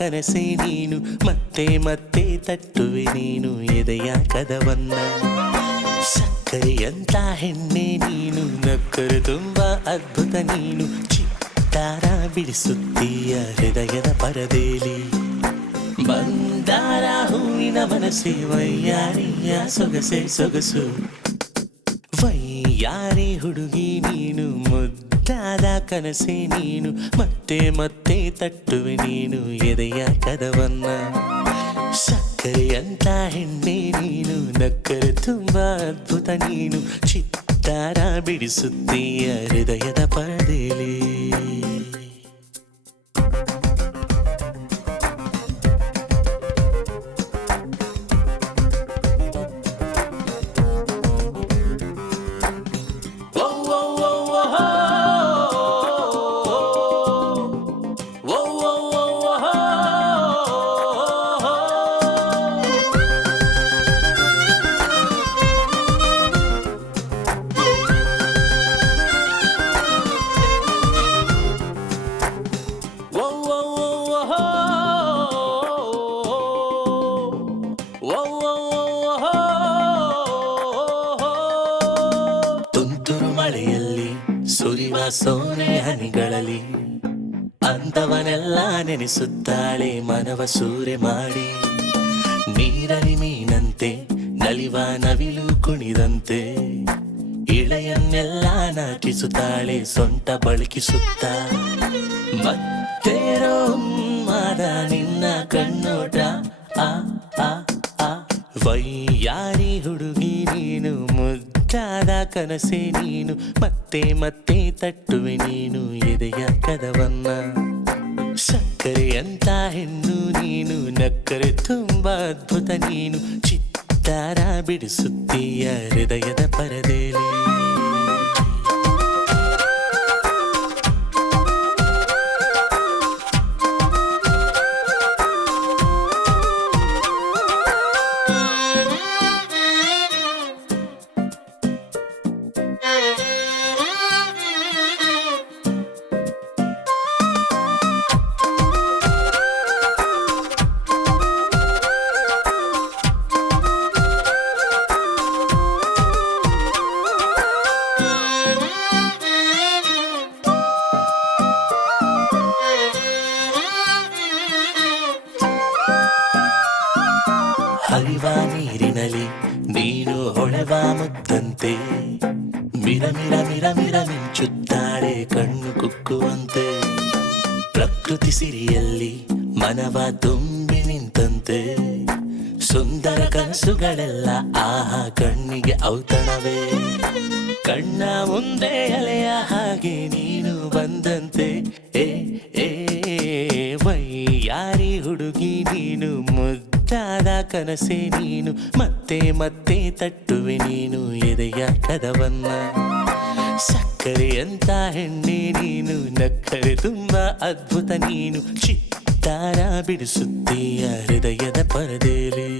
ಕನಸೆ ನೀನು ಮತ್ತೆ ಮತ್ತೆ ತಟ್ಟುವೆ ನೀನು ಎದೆಯ ಕದವನ್ನ ಸಕ್ಕರೆಯಂತ ಹೆಣ್ಣೆ ನೀನು ನಕ್ಕರು ತುಂಬಾ ಅದ್ಭುತ ನೀನು ಚಿತ್ತಾರ ಬಿಡಿಸುತ್ತೀಯ ಹೃದಯದ ಪರದೇಲಿ ಮಂದಾರ ಹೂವಿನ ಮನಸ್ಸೆ ವಯ್ಯಾರಿಯ ಸೊಗಸೆ ಸೊಗಸು ವಯ್ಯಾರಿ ಹುಡುಗಿ ನೀನು ಮುದ್ದಾದ ಕನಸೆ ನೀನು ಮತ್ತೆ ಮತ್ತೆ ತಟ್ಟುವೆ ನೀನು ಎದೆಯ ಕದವನ್ನ ಸಕ್ಕರೆಯಂತ ಹೆಣ್ಣೆ ನೀನು ನಕ್ಕರೆ ತುಂಬಾ ಅದ್ಭುತ ನೀನು ಚಿತ್ತಾರ ಬಿಡಿಸುತ್ತೀಯ ಹೃದಯದ ಪರದೇಲಿ ತುಂತುರು ಮಳೆಯಲ್ಲಿ ಸುರಿವ ಸೋನೆ ಹನಿಗಳಲ್ಲಿ ಅಂತವನೆಲ್ಲ ನೆನೆಸುತ್ತಾಳೆ ಮನವ ಸೂರೆ ಮಾಡಿ ನೀರಲಿ ಮೀನಂತೆ ನಲಿವ ನವಿಲು ಕುಣಿದಂತೆ ಇಳೆಯನ್ನೆಲ್ಲ ನಾಟಿಸುತ್ತಾಳೆ ಸೊಂಟ ಬಳಕಿಸುತ್ತ ಮತ್ತೇರೋ ಮಾದ ನಿನ್ನ ಕಣ್ಣೋಟ ಆ ಆ ಆ ವಯ್ಯಾರಿ ಹುಡುಗಿ ನೀನು ಮುದ್ದಾದ ಕನಸೆ ನೀನು ಮತ್ತೆ ಮತ್ತೆ ತಟ್ಟುವೆ ನೀನು ಎದೆಯ ಕದವನ್ನ ಸಕ್ಕರೆಯಂತ ಹೆಣ್ಣು ನೀನು ನಕ್ಕರೆ ತುಂಬಾ ಅದ್ಭುತ ನೀನು ಚಿತ್ತಾರ ಬಿಡಿಸುತ್ತೀಯ ಹೃದಯದ ಪರದೇಲಿ ಹರಿವ ನೀರಿನಲ್ಲಿ ನೀನು ಹೊಳೆವ ಮುದ್ದಂತೆ ಮಿರ ಮಿರ ಮಿರ ಮಿರ ಮಿಂಚುತ್ತಾಳೆ ಕಣ್ಣು ಕುಕ್ಕುವಂತೆ ಪ್ರಕೃತಿ ಸಿರಿಯಲ್ಲಿ ಮನವ ತುಂಬಿ ನಿಂತಂತೆ ಸುಂದರ ಕನಸುಗಳೆಲ್ಲ ಆಹಾ ಕಣ್ಣಿಗೆ ಔತಣವೇ ಕಣ್ಣ ಮುಂದೆ ಅಲೆಯ ಹಾಗೆ ನೀನು ಬಂದಂತೆ ಏ ಏ ವಯ್ಯಾರಿ ಹುಡುಗಿ ನೀನು ಮುದ್ದಾದ ಕನಸೆ ನೀನು ಮತ್ತೆ ಮತ್ತೆ ತಟ್ಟುವೆ ನೀನು ಎದೆಯ ಕದವನ್ನ ಸಕ್ಕರೆಯಂತ ಹೆಣ್ಣೆ ನೀನು ನಕ್ಕರೆ ತುಂಬಾ ಅದ್ಭುತ ನೀನು ಚಿತ್ತಾರ ಬಿಡಿಸುತ್ತೀಯ ಹೃದಯದ ಪರದೇಲಿ